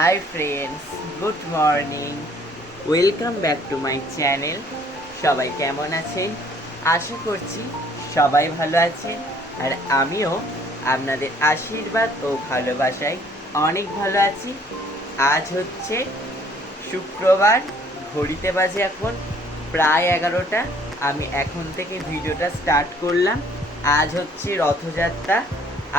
Hi friends, good morning, welcome back to my channel. সবাই কেমন আছেন? আশা করছি সবাই ভালো আছেন, আর আমিও আপনাদের আশীর্বাদ ও ভালোবাসায় অনেক ভালো আছি। আজ হচ্ছে শুক্রবার, ঘড়িতে বাজে এখন প্রায় 11টা। আমি এখন থেকে ভিডিওটা স্টার্ট করলাম। আজ হচ্ছে রথযাত্রা।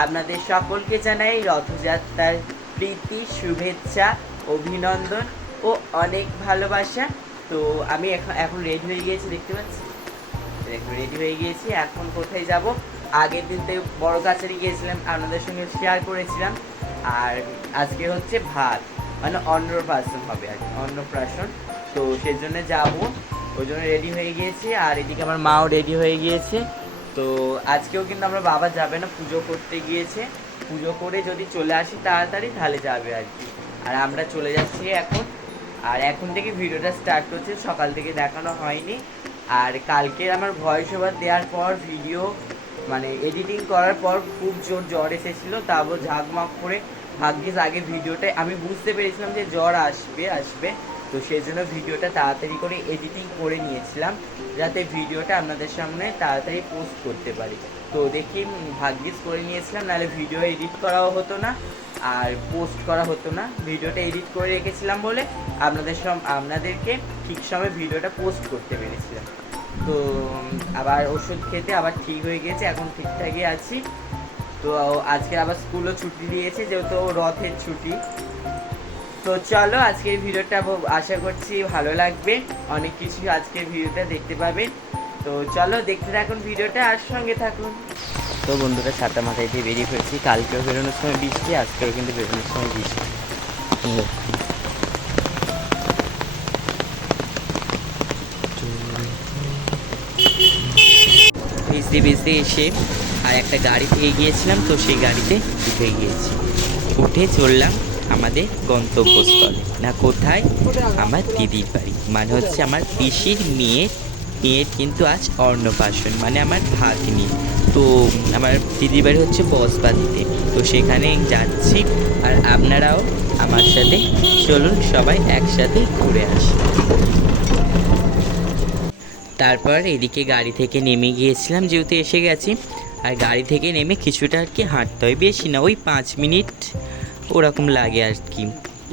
আপনাদের সকলকে জানাই রথযাত্রার প্রীতি, শুভেচ্ছা, অভিনন্দন ও অনেক ভালোবাসা। তো আমি এখন রেডি হয়ে গিয়েছি, দেখতে পাচ্ছি, রেডি হয়ে গিয়েছি। এখন কোথায় যাব? আগের দিন তো বড় কাছারি গিয়েছিলাম, আপনাদের সঙ্গে শেয়ার করেছিলাম। আর আজকে হচ্ছে ভাত, মানে অন্নপ্রাশন হবে, আর অন্নপ্রাশন। তো সেই জন্য যাবো, ওই জন্য রেডি হয়ে গিয়েছি। আর এদিকে আমার মাও রেডি হয়ে গিয়েছে। তো আজকেও কিন্তু আমরা বাবা যাবে না, পুজো করতে গিয়েছে। পুজো করে যদি চলে আসি তাড়াতাড়ি তাহলে যাবে আর কি। আর আমরা চলে যাচ্ছি এখন। আর এখন থেকে ভিডিওটা স্টার্ট করছে, সকাল থেকে দেখানো হয়নি। আর কালকে আমার ভয়েস ওভার দেওয়ার পর ভিডিও মানে এডিটিং করার পর খুব জোর জ্বর এসেছিলো, তারপর ঝাঁকমাক করে ভাগ্যিস আগে ভিডিওটা আমি বুঝতে পেরেছিলাম যে জ্বর আসবে। তো সেই জন্য ভিডিওটা তাড়াতাড়ি করে এডিটিং করে নিয়েছিলাম, যাতে ভিডিওটা আপনাদের সামনে তাড়াতাড়ি পোস্ট করতে পারি। তো দেখি ভাগ্যিস করে নিয়েছিলাম, নাহলে ভিডিও এডিট করাও হতো না আর পোস্ট করা হতো না। ভিডিওটা এডিট করে রেখেছিলাম বলে আপনাদেরকে ঠিক সময় ভিডিওটা পোস্ট করতে পেরেছিলাম। তো আবার ওষুধ খেতে আবার ঠিক হয়ে গেছে, এখন ঠিকঠাকই আছি। তো আজকে আবার স্কুলও ছুটি দিয়েছে, যেহেতু রথের ছুটি। তো চলো, আজকের ভিডিওটা আশা করছি ভালো লাগবে, অনেক কিছু আজকের ভিডিওটা দেখতে পাবেন। তো চলো দেখতে থাকুন ভিডিওটা, আর সঙ্গে থাকুন। তো বন্ধুরা, ছাতা মাথায় দিয়ে বেরিয়ে পড়েছি। কালকেও বেরোনোর সময় বৃষ্টি, আজকেও কিন্তু বেরোনোর সময় বৃষ্টি। ভিজতে এসে আর একটা গাড়ি পেয়ে গিয়েছিলাম, তো সেই গাড়িতে উঠে গিয়েছি। উঠে চললাম আমাদের গন্তব্যস্থলে। না কোথায়? আমার দিদির বাড়ি, মানে হচ্ছে আমার পিসির মেয়ের কিন্তু আজ অন্নপ্রাশন, মানে আমার ভাগ্নি। তো আমার দিদির বাড়ি হচ্ছে বসবাদিতে, তো সেখানে যাচ্ছি। আর আপনারাও আমার সাথে চলুন, সবাই একসাথে ঘুরে আসি। তারপর এদিকে গাড়ি থেকে নেমে গিয়েছিলাম, যেহেতু এসে গেছি। আর গাড়ি থেকে নেমে কিছুটা আর কি হাঁটতে হয়, বেশি না, ওই 5 মিনিট ওরকম লাগে আর কি।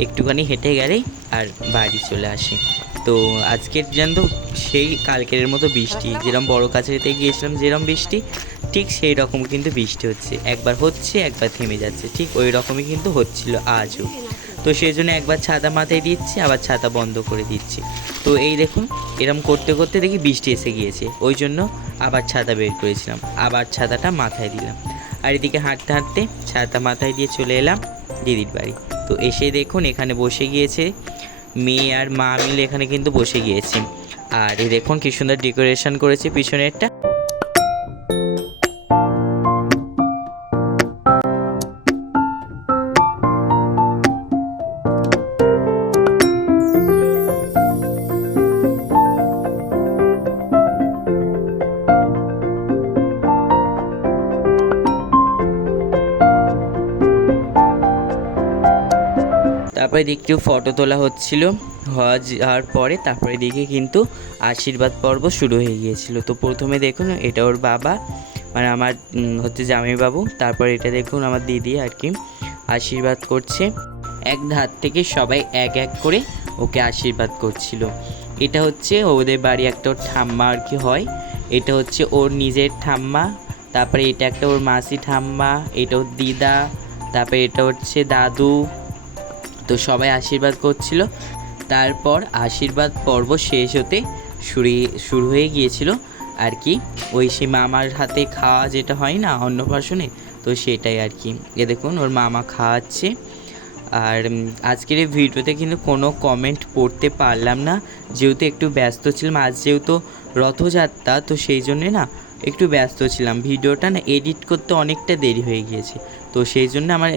একটুখানি হেঁটে গেলেই আর বাড়ি চলে আসে। তো আজকের যেন সেই কালকের মতো বৃষ্টি, যেরকম বড় কাছারিতে গিয়েছিলাম যেরকম বৃষ্টি, ঠিক সেই রকম কিন্তু বৃষ্টি হচ্ছে। একবার হচ্ছে, একবার থেমে যাচ্ছে, ঠিক ওই রকমই কিন্তু হচ্ছিল আজও। তো সেই জন্য একবার ছাতা মাথায় দিচ্ছি, আবার ছাতা বন্ধ করে দিচ্ছি। তো এই দেখুন, এরম করতে করতে দেখি বৃষ্টি এসে গিয়েছে, ওই জন্য আবার ছাতা বের করেছিলাম, আবার ছাতাটা মাথায় দিলাম। আর এদিকে হাঁটতে হাঁটতে ছাতা মাথায় দিয়ে চলে এলাম দিদির বাড়ি। তো এসে দেখুন এখানে বসে গিয়েছে মেয়ে আর মা মিলে, এখানে কিন্তু বসে গিয়েছে। আর এই দেখুন কি সুন্দর ডেকোরেশন করেছে পিছনেরটা। তারপরে একটু ফটো তোলা হচ্ছিল, হওয়ার পরে তারপরে দিকে কিন্তু আশীর্বাদ পর্ব শুরু হয়ে গিয়েছিল। তো প্রথমে দেখুন এটা ওর বাবা, মানে আমার হচ্ছে জামাইবাবু। তারপর এটা দেখুন আমার দিদি আর কি আশীর্বাদ করছে। এক ধার থেকে সবাই এক এক করে ওকে আশীর্বাদ করছিল। এটা হচ্ছে ওদের বাড়ি একটা ওর ঠাম্মা আর কি হয়, এটা হচ্ছে ওর নিজের ঠাম্মা। তারপরে এটা একটা ওর মাসি ঠাম্মা, এটা ওর দিদা, তারপরে এটা হচ্ছে দাদু। তো সবাই আশীর্বাদ করছিল। তারপর আশীর্বাদ পর্ব শেষ হতে শুরু হয়ে গিয়েছিল আর কি, ওই সে মামার হাতে খাওয়া যেটা হয় না অন্নপ্রাশনে, তো সেটাই আর কি। এ দেখুন ওর মামা খাওয়াচ্ছে। আর আজকের এই ভিডিওতে কিন্তু কোনো কমেন্ট পড়তে পারলাম না, যেহেতু একটু ব্যস্ত ছিলাম। আজ যেহেতু রথযাত্রা, তো সেই জন্যে না একটু ব্যস্ত ছিলাম, ভিডিওটা না এডিট করতে অনেকটা দেরি হয়ে গিয়েছে। তো সেই জন্য আমার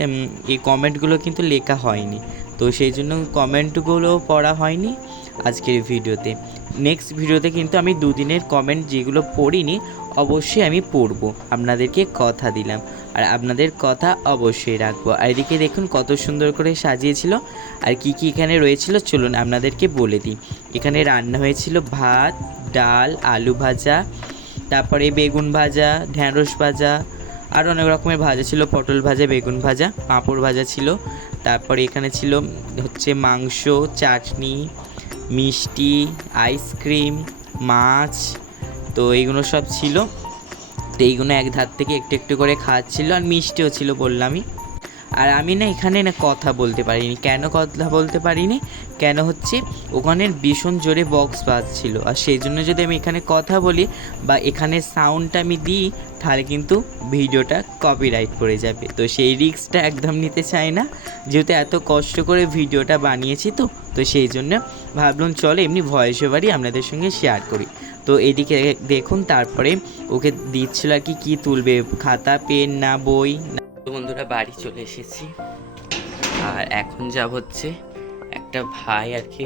এই কমেন্টগুলো কিন্তু লেখা হয়নি, তো সেই জন্য কমেন্টগুলো পড়া হয়নি আজকের ভিডিওতে। নেক্সট ভিডিওতে কিন্তু আমি দুদিনের কমেন্ট যেগুলো পড়িনি অবশ্যই আমি পরবো, আপনাদেরকে কথা দিলাম, আর আপনাদের কথা অবশ্যই রাখবো। আর এদিকে দেখুন কত সুন্দর করে সাজিয়েছিল। আর কি কি এখানে রয়েছিল চলুন আপনাদেরকে বলে দিই। এখানে রান্না হয়েছিল ভাত, ডাল, আলু ভাজা, তারপরে বেগুন ভাজা, ঢ্যাঁড়স ভাজা, আর অনেক রকমের ভাজা ছিল, পটল ভাজা, বেগুন ভাজা, পাঁপড় ভাজা ছিল। তারপরে এখানে ছিল হচ্ছে মাংস, চাটনি, মিষ্টি, আইসক্রিম, মাছ, তো এইগুলো সব ছিল। তো এইগুলো এক ধার থেকে একটু একটু করে খাওয়াচ্ছিলো, আর মিষ্টিও ছিল বললামই। আর আমি না এখানে না কথা বলতে পারিনি। কেন কথা বলতে পারিনি, কেন হচ্ছে ওখানের ভীষণ জোরে বক্স বাজছিল, আর সেই জন্য যদি আমি এখানে কথা বলি বা এখানে সাউন্ডটা আমি দিই তাহলে কিন্তু ভিডিওটা কপিরাইট পড়ে যাবে। তো সেই রিস্কটা একদম নিতে চাই না, যেহেতু এত কষ্ট করে ভিডিওটা বানিয়েছি। তো সেই জন্য ভাবলাম চলো এমনি ভয়েস ওভারই আপনাদের সঙ্গে শেয়ার করি। তো এদিকে দেখুন তারপরে ওকে দিচ্ছিল আর কি তুলবে, খাতা পেন না বই না। তো বন্ধুরা বাড়ি চলে এসেছি, আর এখন যাব হচ্ছে একটা ভাই আর কি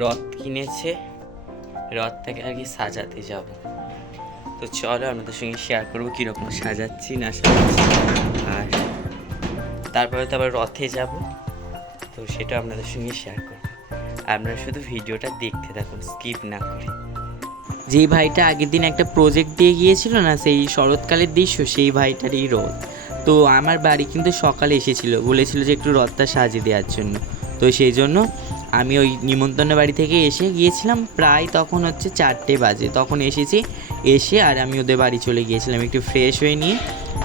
রথ কিনেছে, রথটাকে আর কি সাজাতে যাব। তো চলো আপনাদের সঙ্গে শেয়ার করবো কীরকম সাজাচ্ছি না সাজাচ্ছি, আর তারপরে তো আবার রথে যাব, তো সেটা আপনাদের সঙ্গে শেয়ার করবো। আপনারা শুধু ভিডিওটা দেখতে থাকুন, স্কিপ না করে। যেই ভাইটা আগের দিন একটা প্রজেক্ট দিয়ে গিয়েছিল না, সেই শরৎকালের দৃশ্য, সেই ভাইটারই রথ। তো আমার বাড়ি কিন্তু সকালে এসেছিল, বলেছিল যে একটু রথটা সাজিয়ে দেওয়ার জন্য। তো সেই জন্য আমি ওই নিমন্ত্রণ বাড়ি থেকে এসে গিয়েছিলাম, প্রায় তখন হচ্ছে 4টে বাজে, তখন এসেছি। এসে আর আমি ওদের বাড়ি চলে গিয়েছিলাম, একটু ফ্রেশ হয়ে নিয়ে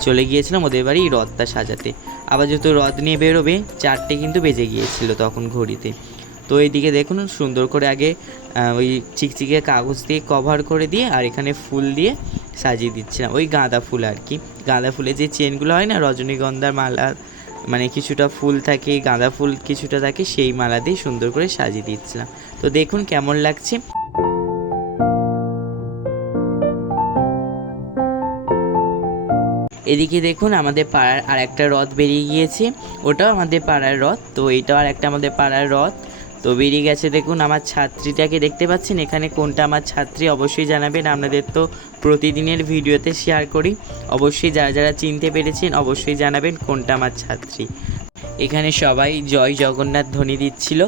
চলে গিয়েছিলাম ওদের বাড়ি রথটা সাজাতে। আবার যেহেতু রথ নিয়ে বেরোবে 4টে কিন্তু বেজে গিয়েছিল তখন ঘড়িতে। তো এইদিকে দেখুন সুন্দর করে আগে ওই চিকচিকে কাগজ দিয়ে কভার করে দিয়ে, আর এখানে ফুল দিয়ে সাজিয়ে দিচ্ছিলাম, ওই গাঁদা ফুল আর কি। গাঁদা ফুলের যে চেনগুলো হয় না, রজনীগন্ধার মালা, মানে কিছুটা ফুল থাকে, গাঁদা ফুল কিছুটা থাকে, সেই মালা দিয়ে সুন্দর করে সাজিয়ে দিচ্ছিলাম। তো দেখুন কেমন লাগছে। এদিকে দেখুন আমাদের পাড়ার আর একটা রথ বেরিয়ে গিয়েছে, ওটাও আমাদের পাড়ার রথ। তো এইটাও আর একটা আমাদের পাড়ার রথ তো বেরিয়ে গেছে। দেখুন আমার ছাত্রীটাকে দেখতে পাচ্ছেন, এখানে কোনটা আমার ছাত্রী অবশ্যই জানাবেন। আপনাদের তো প্রতিদিনের ভিডিওতে শেয়ার করি, অবশ্যই যারা যারা চিনতে পেরেছেন অবশ্যই জানাবেন কোনটা আমার ছাত্রী। এখানে সবাই জয় জগন্নাথ ধ্বনি দিচ্ছিল,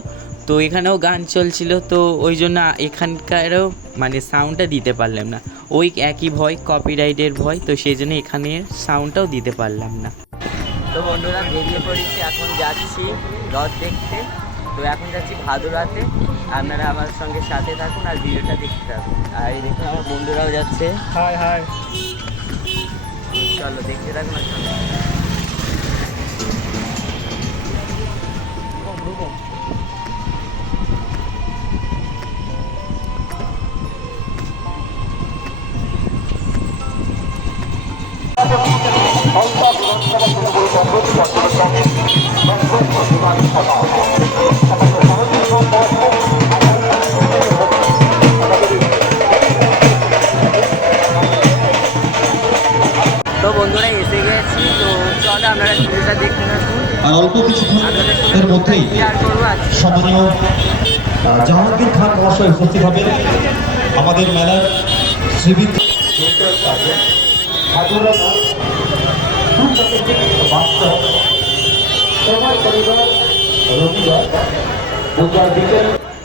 তো এখানেও গান চলছিল, তো ওই জন্য এখানকারও মানে সাউন্ডটা দিতে পারলাম না, ওই একই ভয়, কপিরাইটের ভয়, তো সেই জন্য এখানের সাউন্ডটাও দিতে পারলাম না। তো বন্ধুরা বেরিয়ে পড়েছি, এখন যাচ্ছি রথ দেখতে। তো এখন যাচ্ছি ভাদুরাতে, আপনারা আমার সঙ্গে সাথে থাকুন আর ভিডিওটা দেখতে থাকুন। আর এই দেখুন আমার বন্ধুরাও যাচ্ছে, হাই হাই, চলো দেখতে থাকুন আর সঙ্গে। তো বন্ধুরা এসে গেছি, তো চলো আপনারা ভিডিওটা দেখতে থাকুন। আর অল্প কিছুক্ষণের মধ্যেই সম্মানীয় জাহাঙ্গীর খান মহাশয় উপস্থিত হবেন আমাদের মেলার শ্রীবৃদ্ধ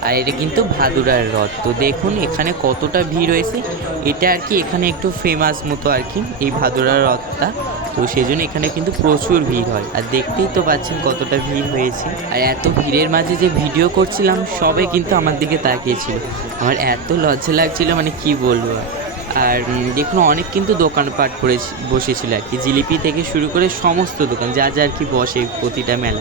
আর এটা কিন্তু ভাদুরার রথ। তো দেখুন এখানে কতটা ভিড় হয়েছে, এটা আর কি এখানে একটু ফেমাস মতো আর কি এই ভাদুরার রথটা। তো সেই জন্য এখানে কিন্তু প্রচুর ভিড় হয়, আর দেখতেই তো পাচ্ছেন কতটা ভিড় হয়েছে। আর এত ভিড়ের মাঝে যে ভিডিও করছিলাম সবাই কিন্তু আমার দিকে তাকিয়েছিল, আমার এত লজ্জা লাগছিল মানে কি বলবো। আর দেখুন অনেক কিন্তু দোকানপাট করে বসেছিল আর কি, জিলিপি থেকে শুরু করে সমস্ত দোকান যা যা আর কি বসে প্রতিটা মেলা।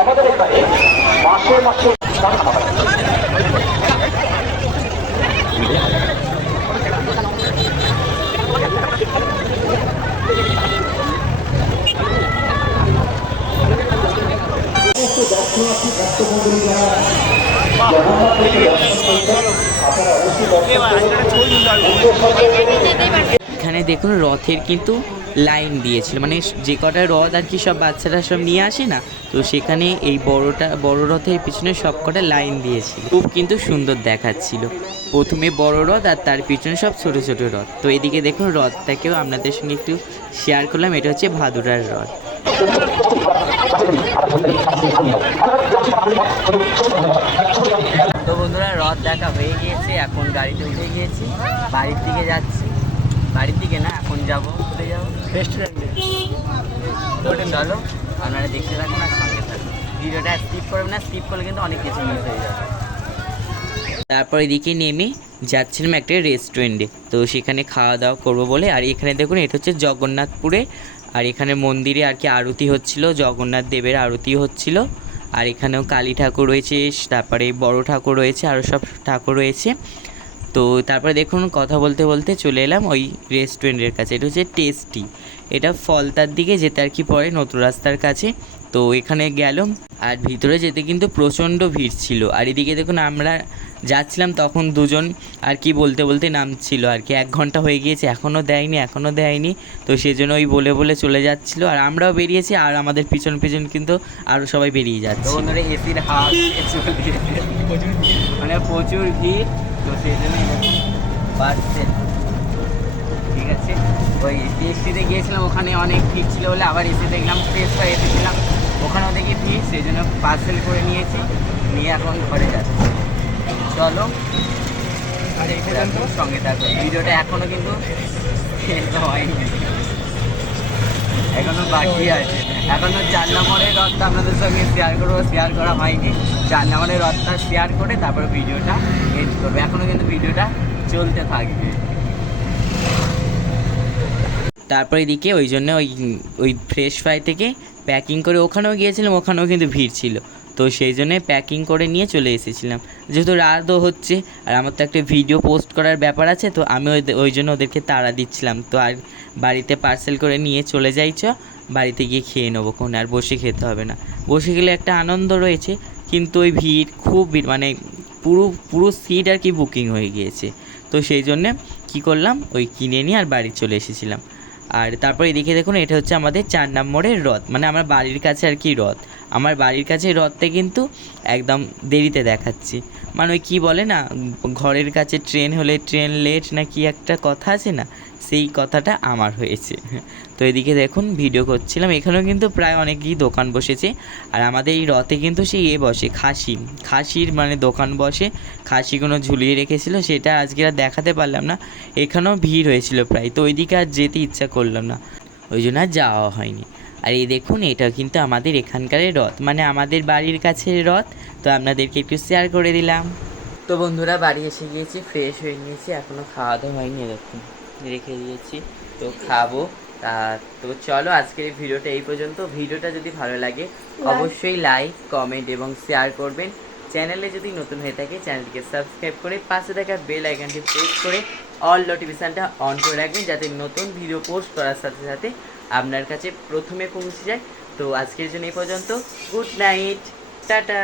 আমাদের এখানে মাসে মাসে দর্শনার্থী ভক্তমন্ডলী যারা জগন্নাথ আপনারা অবশ্যই দর্শক এখানে দেখুন রথের কিন্তু লাইন দিয়েছিল, মানে যে কটা রথ আর কি সব বাচ্চারা সব নিয়ে আসে না, তো সেখানে এই বড় রথের পিছনে সব কটা লাইন দিয়েছিল, খুব কিন্তু সুন্দর দেখাচ্ছিল। প্রথমে বড় রথ আর তার পিছনে সব ছোট ছোট রথ। তো এদিকে দেখুন রথটাকেও আপনাদের সঙ্গে একটু শেয়ার করলাম, এটা হচ্ছে ভাদুরার রথ। তো বন্ধুরা রথ দেখা হয়ে গিয়েছে, এখন গাড়িতে উঠে গিয়েছি, বাড়ির দিকে যাচ্ছি। বাড়ির দিকে না, এখন যাবো কোথায় যাবো, রেস্টুরেন্টে। তো চলো আপনারা দেখতে থাকুন আর সঙ্গে থাকুন, ভিডিওটা স্কিপ করবেন না, স্কিপ করলে কিন্তু অনেক কিছু মিস হয়ে যাবে। তারপর এদিকে নেমে যাচ্ছিলাম একটা রেস্টুরেন্টে, তো সেখানে খাওয়া দাওয়া করবো বলে। আর এখানে দেখুন এটা হচ্ছে জগন্নাথপুরে, আর এখানে মন্দিরে আর কি আরতি হচ্ছিল, জগন্নাথ দেবের আরতি হচ্ছিল। আর এখানেও কালী ঠাকুর রয়েছে, তারপরে বড় ঠাকুর রয়েছে, আরও সব ঠাকুর রয়েছে। তো তারপরে দেখুন কথা বলতে বলতে চলে এলাম ওই রেস্টুরেন্টের কাছে, এটা হচ্ছে টেস্টি, এটা ফলতার দিকে যেতে আর কি পড়ে, নতুন রাস্তার কাছে। তো এখানে গেলাম, আর ভিতরে যেতে কিন্তু প্রচণ্ড ভিড় ছিল। আর এদিকে দেখুন আমরা যাচ্ছিলাম তখন দুজন আর কি বলতে বলতে নামছিল আর কি, 1 ঘন্টা হয়ে গিয়েছে এখনও দেয়নি। তো সেজন্য ওই বলে বলে চলে যাচ্ছিলো, আর আমরাও বেরিয়েছি, আর আমাদের পিছন পিছন কিন্তু আরও সবাই বেরিয়ে যাচ্ছে। বন্ধুরা এসির হাত মানে প্রচুর ভিড়, তো সেই জন্যই বাড়ছে। ঠিক আছে, ওই টেস্টিতে গিয়েছিলাম, ওখানে অনেক ভিড় ছিল বলে আবার এসে দেখলাম ফ্রেশ হয়ে এসেছিলাম, ওখানেও দেখি ভিড়, সেই জন্য পার্সেল করে নিয়েছি, নিয়ে এখন ঘরে যাচ্ছি। চলো সঙ্গে থাকো, ভিডিওটা এখনো কিন্তু শেষ হয়নি, এখনো বাকি আছে। এখনো 4 নম্বরের রথটা আপনাদের সঙ্গে শেয়ার করা হয়নি। 4 নম্বরের রথটা শেয়ার করে তারপর ভিডিওটা এন্ড করবে, এখনো কিন্তু ভিডিওটা চলতে থাকবে। তারপর এদিকে ওই জন্য ওই ফ্রেশ ফ্রাই থেকে প্যাকিং করে ওখানেও গিয়েছিলাম, ওখানেও কিন্তু ভিড় ছিল, তো সেই জন্যে প্যাকিং করে নিয়ে চলে এসেছিলাম, যেহেতু রাতও হচ্ছে আর আমার তো একটা ভিডিও পোস্ট করার ব্যাপার আছে, তো আমি ওই জন্য ওদেরকে তাড়া দিচ্ছিলাম। তো আর বাড়িতে পার্সেল করে নিয়ে চলে যাইছ, বাড়িতে গিয়ে খেয়ে নেবো, কোনো আর বসে খেতে হবে না। বসে গেলে একটা আনন্দ রয়েছে, কিন্তু ওই ভিড় খুব ভিড়, মানে পুরো সিট আর কি বুকিং হয়ে গিয়েছে। তো সেই জন্যে কী করলাম, ওই কিনে নিয়ে আর বাড়ি চলে এসেছিলাম। আর তারপর এদিকে দেখুন এটা হচ্ছে আমাদের 4 নম্বরের রথ, মানে আমার বাড়ির কাছে আর কি রথ। আমার বাড়ির কাছে রথটা কিন্তু একদম দেরিতে দেখাচ্ছি, মানে ওই কী বলে না, ঘরের কাছে ট্রেন হলে ট্রেন লেট না কি একটা কথা আছে না, সেই কথাটা আমার হয়েছে। তো এদিকে দেখুন ভিডিও করছিলাম, এখানেও কিন্তু প্রায় অনেকই দোকান বসেছে। আর আমাদের এই রথে কিন্তু সেই বসে খাসির মানে দোকান বসে, খাসিগুলো ঝুলিয়ে রেখেছিল, সেটা আজকে আর দেখাতে পারলাম না। এখানেও ভিড় হয়েছিল প্রায়, তো ওইদিকে আর যেতে ইচ্ছা করলাম না, ওই জন্য আর যাওয়া হয়নি। আর এই দেখুন এটা কিন্তু আমাদের এখানকার রথ, মানে আমাদের বাড়ির কাছে রথ, তো আপনাদেরকে একটু শেয়ার করে দিলাম। তো বন্ধুরা বাড়ি এসে গিয়েছি, ফ্রেশ হয়ে নিয়েছি, এখনও খাওয়া দাওয়া হয়নি, এরকম রেখে দিয়েছি, তো খাবো। তো চলো আজকের এই ভিডিওটা এই পর্যন্ত। ভিডিওটা যদি ভালো লাগে অবশ্যই লাইক, কমেন্ট এবং শেয়ার করবেন। চ্যানেলে যদি নতুন হয়ে থাকে চ্যানেলটিকে সাবস্ক্রাইব করে পাশে থাকা বেল আইকনটি প্রেস করে অল নোটিফিকেশানটা অন করে রাখবেন, যাতে নতুন ভিডিও পোস্ট করার সাথে সাথে আপনার কাছে প্রথমে পৌঁছে যায়। তো আজকের জন্য এই পর্যন্ত, গুড নাইট, টাটা।